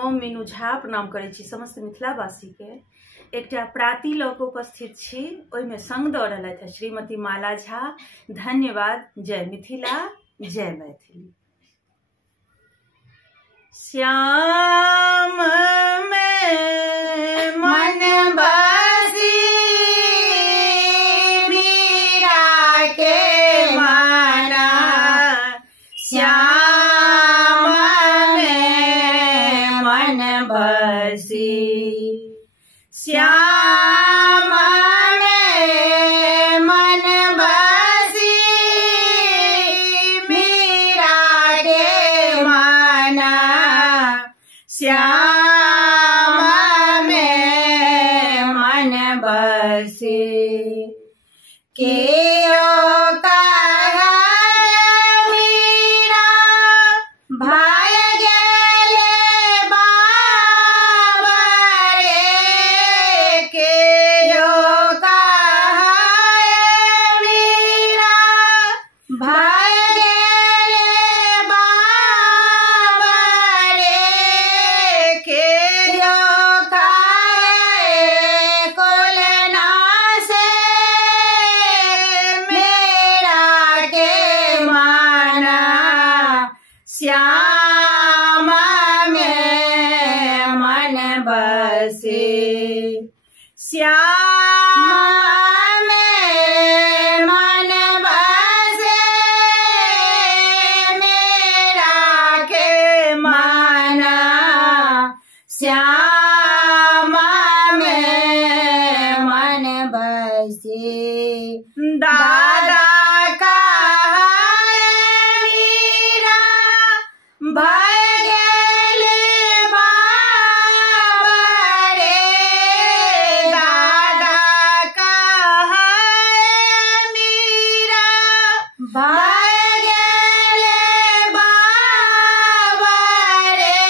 हम मीनू झा प्रणाम करै छी समस्त मिथिलावासी के। एकटा प्राति लऽ कऽ उपस्थित छी, ओहिमे संग दऽ रहलथि हैं श्रीमती माला झा। धन्यवाद। जय मिथिला, जय मैथिली। श्याम में मन बसी मीरा के माना, श्याम में मन बसी, श्याम में मन बसी मीरा के माना, श्याम में मन बसी। केओ कहा मीरा भाय गेले बाबा रे, केओ कहा मीरा भाय गेले बाबा रे, केओ कहे कोलना से मेरा के माना, श्याम में मन बसे, श्याम में मन बसे मेरा के माना, श्याम में मन बसे। दादा कहा मीरा भाय गेले बाबा रे, दादा कहा मीरा भाय गेले बाबा रे,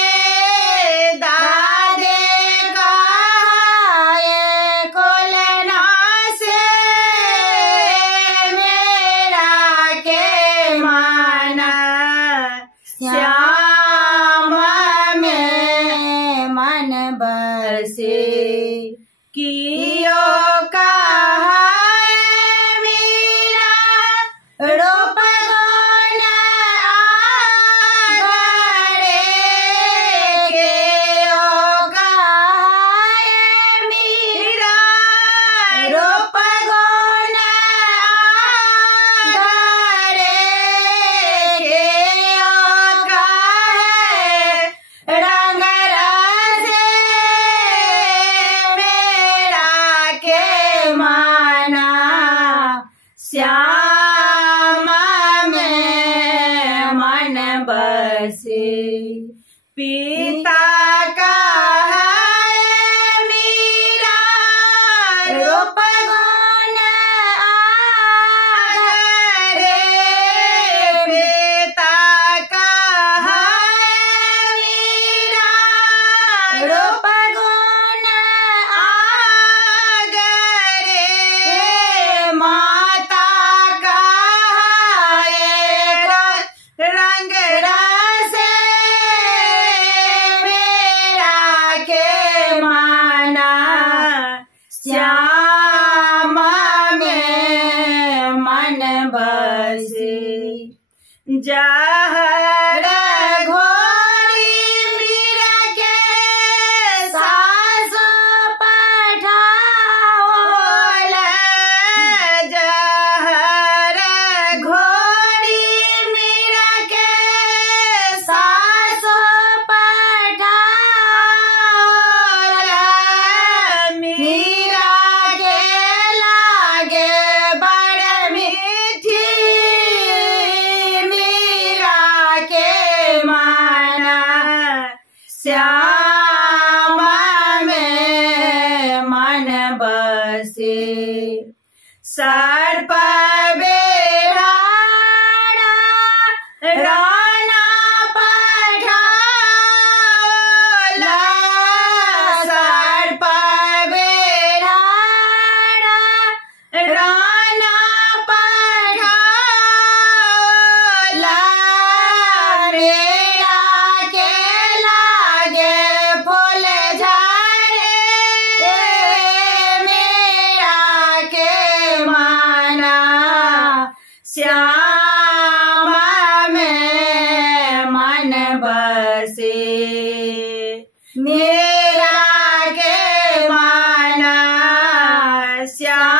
दादे कहा कोलना से मेरा के माना, श्याम में मन बसे। कियो कहा मीरा रोप गोन आगरे, केओ कहा मीरा रोप गोन आगरे, केओ कहे रंग रसे मेरा के माना, श्याम में मन बसे। पिता कहा मीरा रोप गोन आगरे, पिता कहा मीरा रोप गोन आगरे, माता कहा रंग रसे मेरा के माना, श्याम में मन बसे। जहर घोरी मीरा के सासो पठाओल, जहर घोरी मीरा के सासो पठाओल, मीरा के लागे बड़ मीठी मीरा के माना, श्याम में मन बसे। सर्प बेहाड़ा राना पठाओल, सर्प बेहाड़ा राना पठाओल, मेरा के लागे मन बसे मेरा के माना श्याम